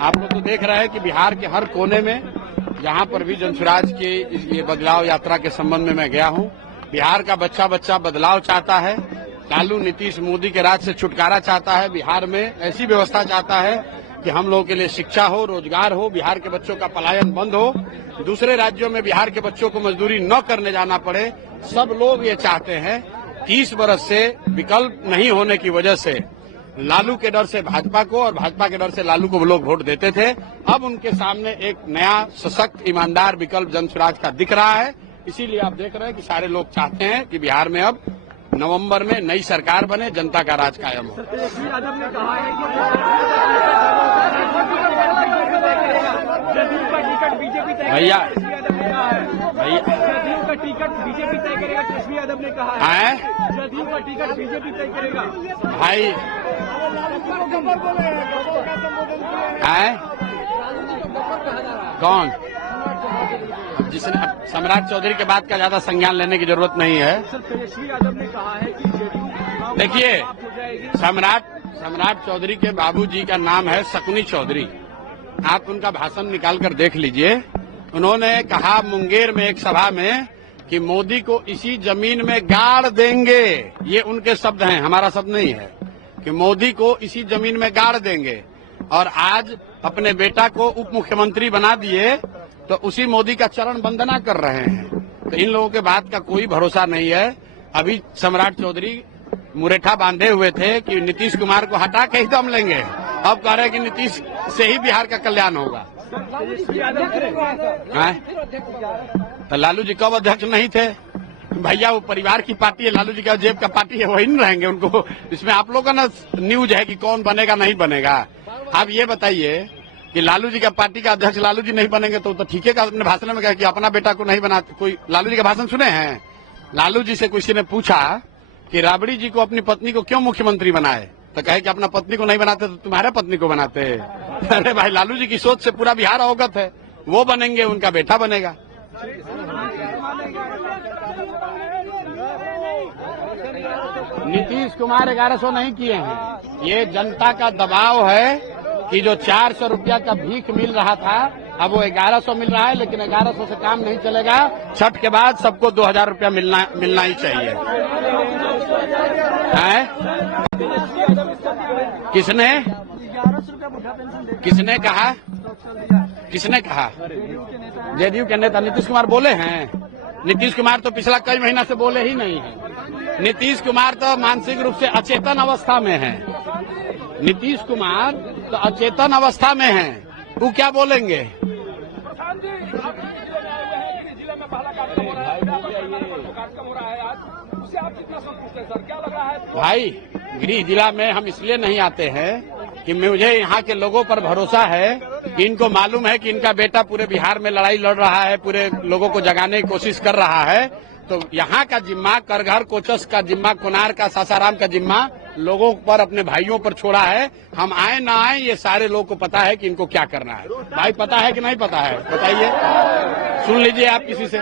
आप लोग तो देख रहे हैं कि बिहार के हर कोने में जहां पर भी जनसुराज की ये बदलाव यात्रा के संबंध में मैं गया हूं, बिहार का बच्चा बच्चा बदलाव चाहता है। लालू नीतीश मोदी के राज से छुटकारा चाहता है। बिहार में ऐसी व्यवस्था चाहता है कि हम लोगों के लिए शिक्षा हो, रोजगार हो, बिहार के बच्चों का पलायन बंद हो, दूसरे राज्यों में बिहार के बच्चों को मजदूरी न करने जाना पड़े। सब लोग ये चाहते हैं। 30 वर्ष से विकल्प नहीं होने की वजह से लालू के डर से भाजपा को और भाजपा के डर से लालू को लोग वोट देते थे। अब उनके सामने एक नया सशक्त ईमानदार विकल्प जनसुराज का दिख रहा है। इसीलिए आप देख रहे हैं कि सारे लोग चाहते हैं कि बिहार में अब नवंबर में नई सरकार बने, जनता का राज कायम हो। भैया जदयू का टिकट बीजेपी तय करेगा, तेजस्वी यादव ने कहा है। जदयू का टिकट बीजेपी तय करेगा। भाई है कौन? जिसने सम्राट चौधरी के बात का ज्यादा संज्ञान लेने की जरूरत नहीं है। तेजस्वी यादव ने कहा है कि देखिए, सम्राट चौधरी के बाबूजी का नाम है शकुनी चौधरी। आप उनका भाषण निकाल कर देख लीजिए। उन्होंने कहा मुंगेर में एक सभा में कि मोदी को इसी जमीन में गाड़ देंगे। ये उनके शब्द हैं, हमारा शब्द नहीं है, कि मोदी को इसी जमीन में गाड़ देंगे। और आज अपने बेटा को उप मुख्यमंत्री बना दिए तो उसी मोदी का चरण वंदना कर रहे हैं। तो इन लोगों के बात का कोई भरोसा नहीं है। अभी सम्राट चौधरी मुरेठा बांधे हुए थे कि नीतीश कुमार को हटा के ही दम लेंगे। अब कह रहे हैं कि नीतीश से ही बिहार का कल्याण होगा। तो लालू जी कब अध्यक्ष नहीं थे? भैया वो परिवार की पार्टी है, लालू जी का जेब का पार्टी है, वही नहीं रहेंगे। उनको इसमें आप लोगों का ना न्यूज है कि कौन बनेगा नहीं बनेगा। आप ये बताइए कि लालू जी का पार्टी का अध्यक्ष लालू जी नहीं बनेंगे तो ठीक है। अपने भाषण में कहा कि अपना बेटा को नहीं बनाते। कोई लालू जी का भाषण सुने हैं? लालू जी से किसी ने पूछा कि राबड़ी जी को अपनी पत्नी को क्यों मुख्यमंत्री बनाए, तो कहे कि अपना पत्नी को नहीं बनाते तो तुम्हारे पत्नी को बनाते। अरे भाई, लालू जी की सोच से पूरा बिहार अवगत है। वो बनेंगे, उनका बेटा बनेगा। नीतीश कुमार 1100 नहीं किए हैं। ये जनता का दबाव है कि जो 400 रुपया का भीख मिल रहा था अब वो 1100 मिल रहा है। लेकिन 1100 से काम नहीं चलेगा। छठ के बाद सबको 2000 रुपया मिलना ही चाहिए। है? किसने कहा? जदयू के नेता नीतीश कुमार बोले हैं? नीतीश कुमार तो पिछला कई महीना से बोले ही नहीं है। नीतीश कुमार तो मानसिक रूप से अचेतन अवस्था में है। नीतीश कुमार तो अचेतन अवस्था में है, वो क्या बोलेंगे? भाई, गृह जिला में हम इसलिए नहीं आते हैं कि मुझे यहाँ के लोगों पर भरोसा है कि इनको मालूम है कि इनका बेटा पूरे बिहार में लड़ाई लड़ रहा है, पूरे लोगों को जगाने की कोशिश कर रहा है। तो यहाँ का जिम्मा, करघर कोचस का जिम्मा, कोनार का, सासाराम का जिम्मा लोगों पर, अपने भाइयों पर छोड़ा है। हम आए ना आए, ये सारे लोगों को पता है कि इनको क्या करना है। भाई पता है कि नहीं पता है? बताइए, सुन लीजिए आप किसी से।